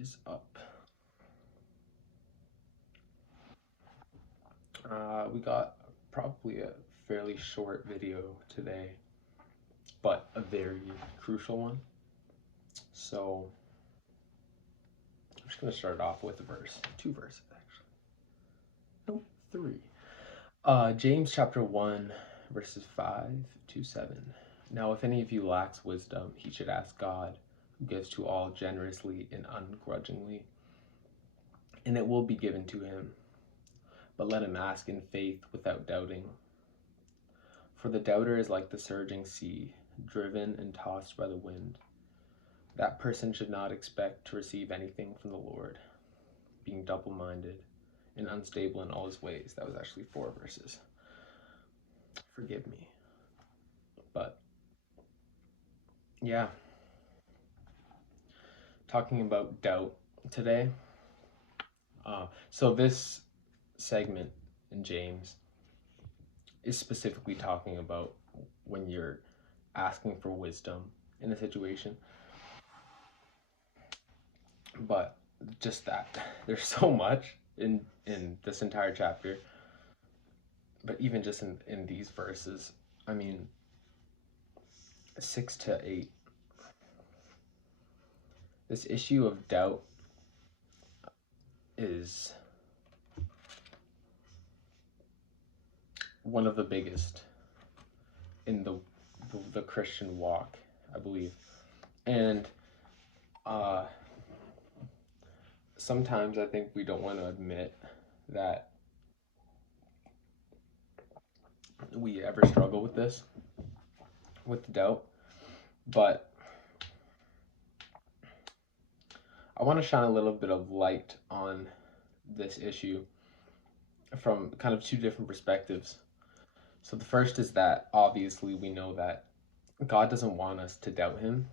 is up. We got probably a fairly short video today, but a very crucial one. So I'm just going to start off with a verse. Two verses, actually. No, three. James chapter 1, verses 5 to 7. Now, if any of you lacks wisdom, he should ask God, who gives to all generously and ungrudgingly, and it will be given to him. But let him ask in faith without doubting. For the doubter is like the surging sea, driven and tossed by the wind. That person should not expect to receive anything from the Lord, being double-minded and unstable in all his ways. That was actually 4 verses. Forgive me. But, yeah. Talking about doubt today. So this segment in James is specifically talking about when you're asking for wisdom in a situation. But just that, there's so much in this entire chapter. But even just in these verses, I mean, 6 to 8, this issue of doubt is one of the biggest in the Christian walk, I believe. And sometimes I think we don't want to admit that we ever struggle with this, with doubt. But I want to shine a little bit of light on this issue from kind of 2 different perspectives. So the first is that obviously we know that God doesn't want us to doubt him.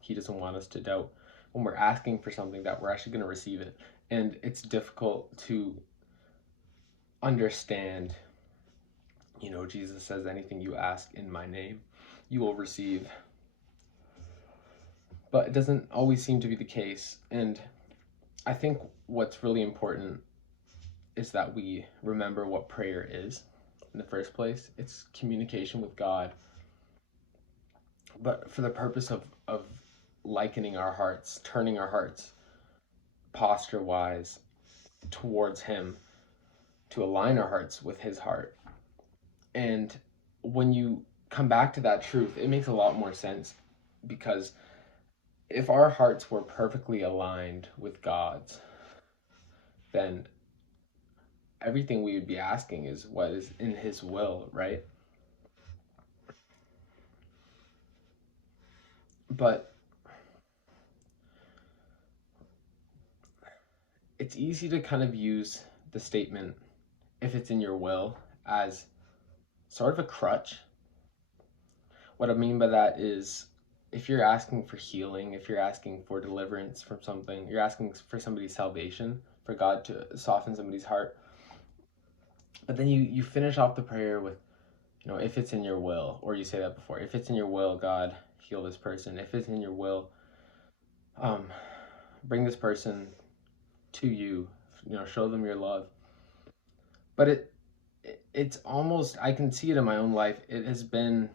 He doesn't want us to doubt when we're asking for something that we're actually going to receive it. And it's difficult to understand, Jesus says, anything you ask in my name, you will receive. But it doesn't always seem to be the case. And I think what's really important is that we remember what prayer is in the first place. It's communication with God, but for the purpose of likening our hearts, turning our hearts posture-wise towards him, to align our hearts with his heart. And when you come back to that truth, it makes a lot more sense, because if our hearts were perfectly aligned with God's, then everything we would be asking is what is in his will, right? But it's easy to kind of use the statement, if it's in your will, as sort of a crutch. What I mean by that is, if you're asking for healing, if you're asking for deliverance from something, you're asking for somebody's salvation, for God to soften somebody's heart. But then you finish off the prayer with, if it's in your will, or you say that before, if it's in your will, God, heal this person. If it's in your will, bring this person to you, show them your love. But it's almost, I can see it in my own life, it has been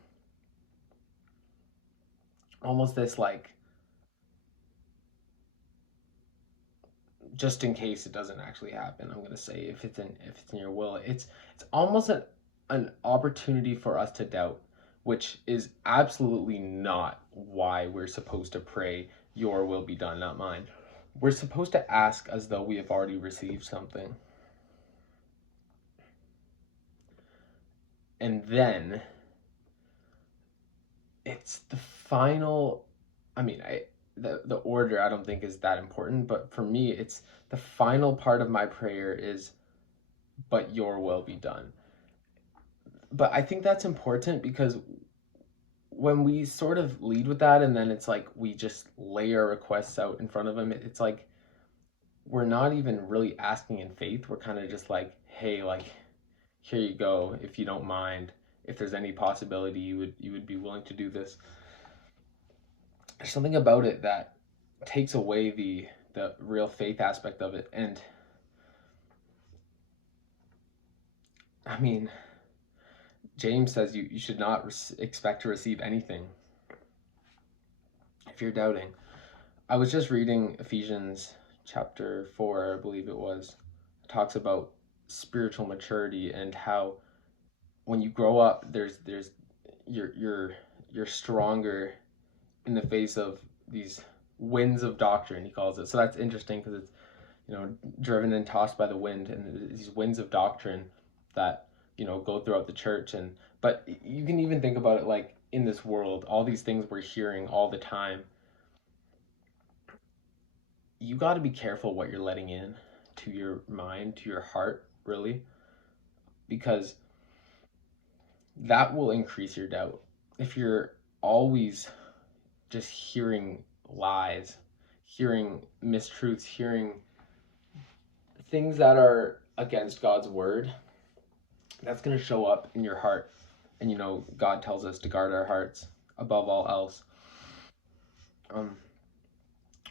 almost this, like, just in case it doesn't actually happen, I'm gonna say, if it's in your will, it's almost an opportunity for us to doubt, which is absolutely not why we're supposed to pray, your will be done, not mine. We're supposed to ask as though we have already received something. And then it's the final, the order I don't think is that important, but for me, it's the final part of my prayer is, but your will be done. But I think that's important, because when we sort of lead with that, and then it's like we just lay our requests out in front of him, it's like we're not even really asking in faith. We're kind of just like, hey, like, here you go, if you don't mind, if there's any possibility you would be willing to do this. There's something about it that takes away the the real faith aspect of it. And I mean, James says you should not expect to receive anything if you're doubting. I was just reading Ephesians chapter 4, I believe it was. It talks about spiritual maturity and how when you grow up, there's you're stronger in the face of these winds of doctrine, he calls it. So that's interesting because it's, driven and tossed by the wind, and these winds of doctrine that, go throughout the church. And but you can even think about it like in this world, all these things we're hearing all the time. You got to be careful what you're letting in to your mind, to your heart, really, because that will increase your doubt. If you're always just hearing lies, hearing mistruths, hearing things that are against God's word, that's going to show up in your heart. And God tells us to guard our hearts above all else.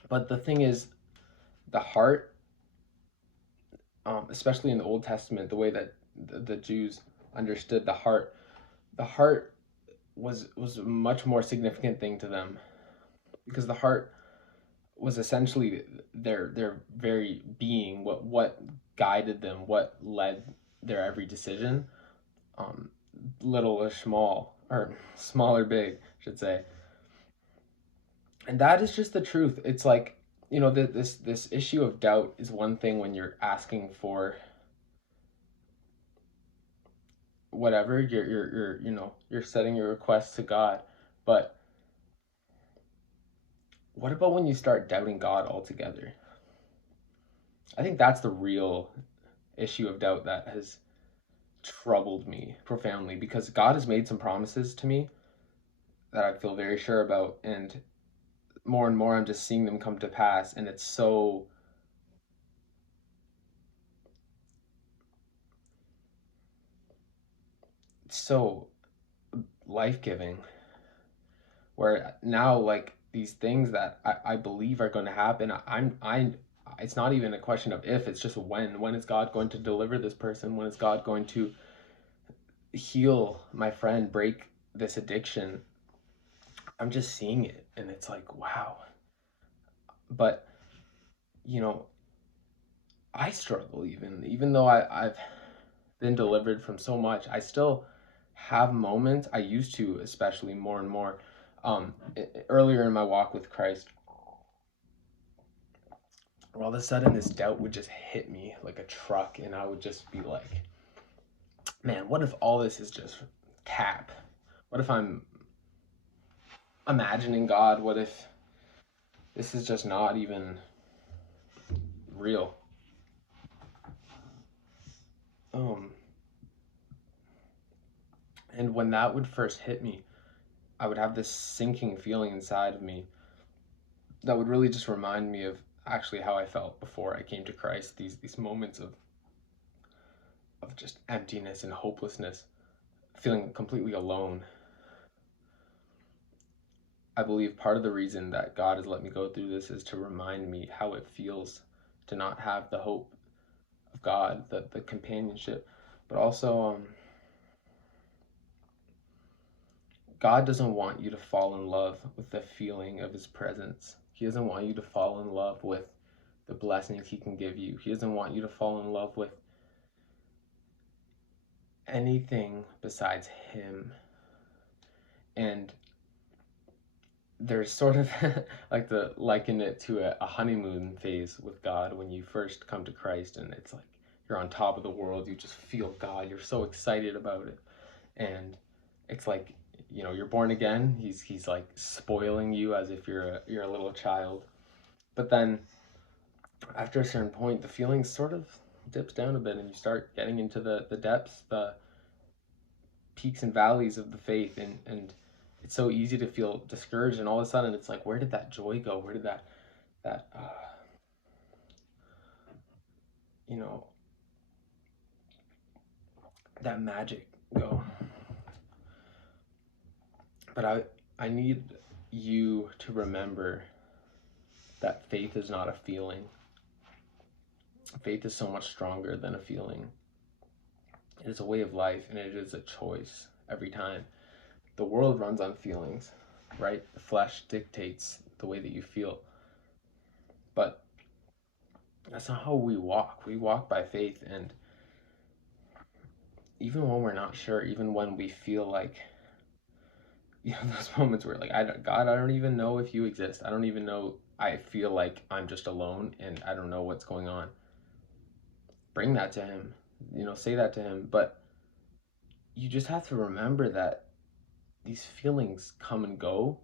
But the thing is, the heart, especially in the Old Testament, the way that the Jews understood the heart was a much more significant thing to them, because the heart was essentially their very being, what guided them, what led their every decision, little or small, or small or big, I should say. And that is just the truth. It's like, this issue of doubt is one thing when you're asking for whatever, you're setting your request to God. But what about when you start doubting God altogether? I think that's the real issue of doubt that has troubled me profoundly, because God has made some promises to me that I feel very sure about, and more I'm just seeing them come to pass, and it's so life-giving, where now, like, these things that I believe are going to happen, it's not even a question of if, it's just when is God going to deliver this person, when is God going to heal my friend, break this addiction. I'm just seeing it, and it's like, wow. But I struggle, even though I've been delivered from so much. I still have moments. I used to, especially more and more, earlier in my walk with Christ, where all of a sudden this doubt would just hit me like a truck, and I would just be like, man, what if all this is just cap? What if I'm imagining God? What if this is just not even real? And when that would first hit me, I would have this sinking feeling inside of me that would really just remind me of actually how I felt before I came to Christ. These moments of just emptiness and hopelessness, feeling completely alone. I believe part of the reason that God has let me go through this is to remind me how it feels to not have the hope of God, the companionship, but also God doesn't want you to fall in love with the feeling of his presence. He doesn't want you to fall in love with the blessings he can give you. He doesn't want you to fall in love with anything besides him. And there's sort of like to liken it to a honeymoon phase with God when you first come to Christ, and it's like you're on top of the world. You just feel God. You're so excited about it, and it's like, you're born again. He's like spoiling you as if you're a little child. But then after a certain point, the feeling sort of dips down a bit, and you start getting into the depths, the peaks and valleys of the faith, and it's so easy to feel discouraged, and all of a sudden it's like, where did that joy go? Where did that you know that magic go? But I need you to remember that faith is not a feeling. Faith is so much stronger than a feeling. It is a way of life, and it is a choice every time. The world runs on feelings, right? The flesh dictates the way that you feel. But that's not how we walk. We walk by faith, and even when we're not sure, even when we feel like, those moments where like, God, I don't even know if you exist. I don't even know. I feel like I'm just alone, and I don't know what's going on. Bring that to him, say that to him. But you just have to remember that these feelings come and go,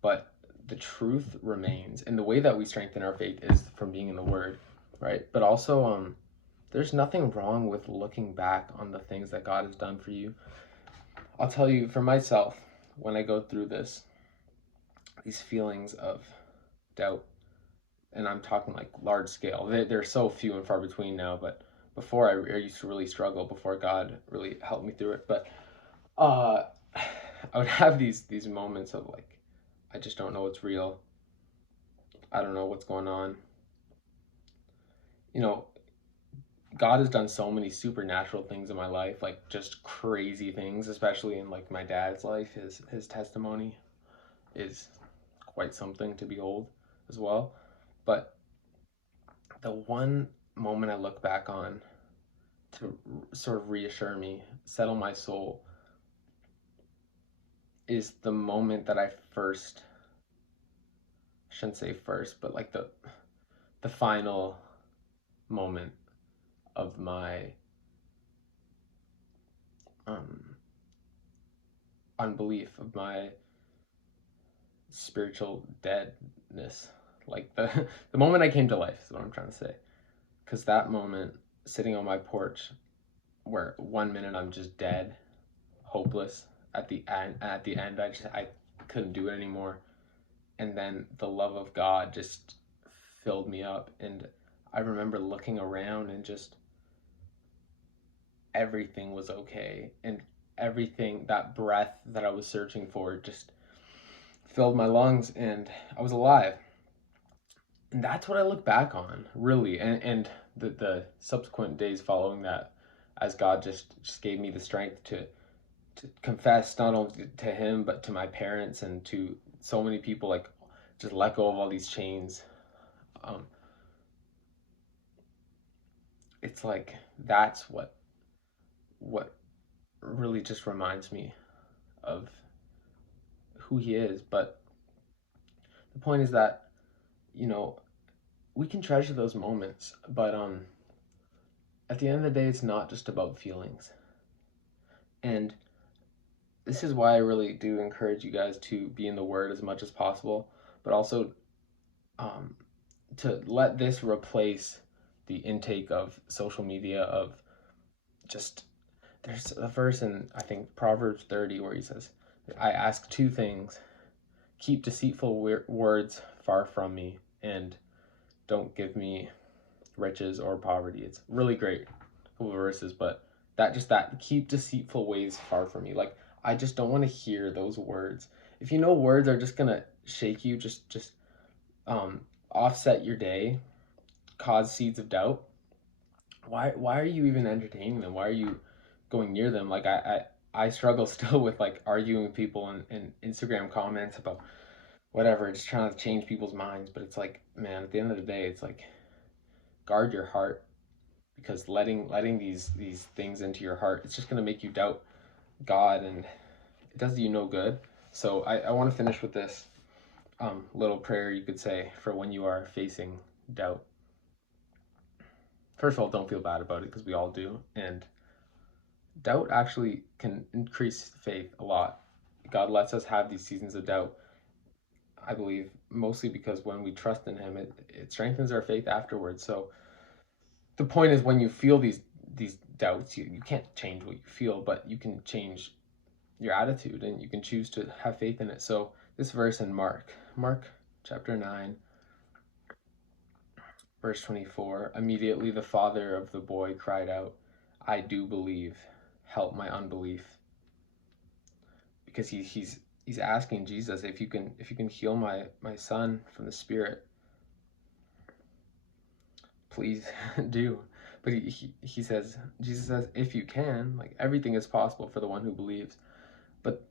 but the truth remains. And the way that we strengthen our faith is from being in the Word, right? But also, there's nothing wrong with looking back on the things that God has done for you. I'll tell you, for myself, when I go through these feelings of doubt, and I'm talking like large scale, they're so few and far between now, but before I used to really struggle, before God really helped me through it. But I would have these moments of like, I just don't know what's real. I don't know what's going on. God has done so many supernatural things in my life, like just crazy things, especially in like my dad's life. His testimony is quite something to behold as well. But the one moment I look back on to sort of reassure me, settle my soul, is the moment that I shouldn't say first, but like the final moment of my unbelief, of my spiritual deadness. Like the moment I came to life is what I'm trying to say. Because that moment, sitting on my porch, where 1 minute I'm just dead, hopeless. At the end, I couldn't do it anymore. And then the love of God just filled me up, and I remember looking around and just everything was okay, and everything, that breath that I was searching for, just filled my lungs, and I was alive. And that's what I look back on, really. And the subsequent days following that, as God just gave me the strength to confess, not only to him but to my parents and to so many people, like just let go of all these chains. It's like that's what really just reminds me of who he is. But the point is that, we can treasure those moments, but at the end of the day, it's not just about feelings. And this is why I really do encourage you guys to be in the Word as much as possible, but also to let this replace the intake of social media, of just, there's a verse in, I think, Proverbs 30 where he says, I ask two things: keep deceitful words far from me, and don't give me riches or poverty. It's really great, couple of verses, but that keep deceitful ways far from me. Like, I just don't want to hear those words. If words are just gonna shake you, just offset your day, cause seeds of doubt, why are you even entertaining them? Why are you going near them? Like, I struggle still with like arguing with people in Instagram comments about whatever, just trying to change people's minds. But it's like, man, at the end of the day, it's like, guard your heart, because letting these things into your heart, it's just going to make you doubt God, and it does you no good. So I want to finish with this little prayer, you could say, for when you are facing doubt. First of all, don't feel bad about it, because we all do, and doubt actually can increase faith a lot. God lets us have these seasons of doubt, I believe, mostly because when we trust in him, it strengthens our faith afterwards. So the point is, when you feel these doubts, you can't change what you feel, but you can change your attitude, and you can choose to have faith in it. So this verse in Mark chapter 9, verse 24, immediately the father of the boy cried out, I do believe, help my unbelief. Because he's asking Jesus, if you can heal my son from the spirit, please do. But he says, Jesus says, if you can, like everything is possible for the one who believes. But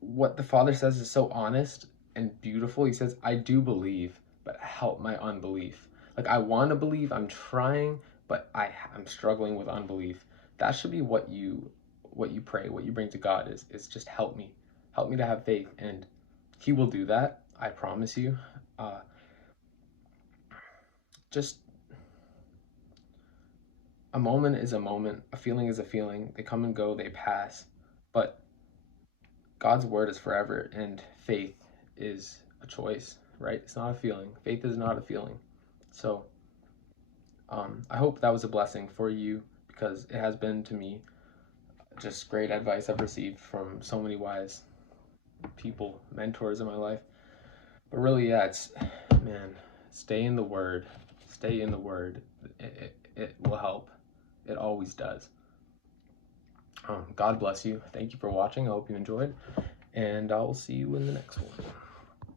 what the Father says is so honest and beautiful. He says, I do believe, but help my unbelief. Like I want to believe, I'm trying, but I'm struggling with unbelief. That should be what you pray, what you bring to God is just help me. Help me to have faith, and he will do that. I promise you. Just a moment is a moment, a feeling is a feeling. They come and go, they pass. But God's word is forever, and faith is a choice, right? It's not a feeling. Faith is not a feeling. So I hope that was a blessing for you, because it has been to me. Just great advice I've received from so many wise people, mentors in my life. But really, yeah, man, stay in the word. Stay in the word. It will help. It always does. God bless you. Thank you for watching. I hope you enjoyed, and I'll see you in the next one.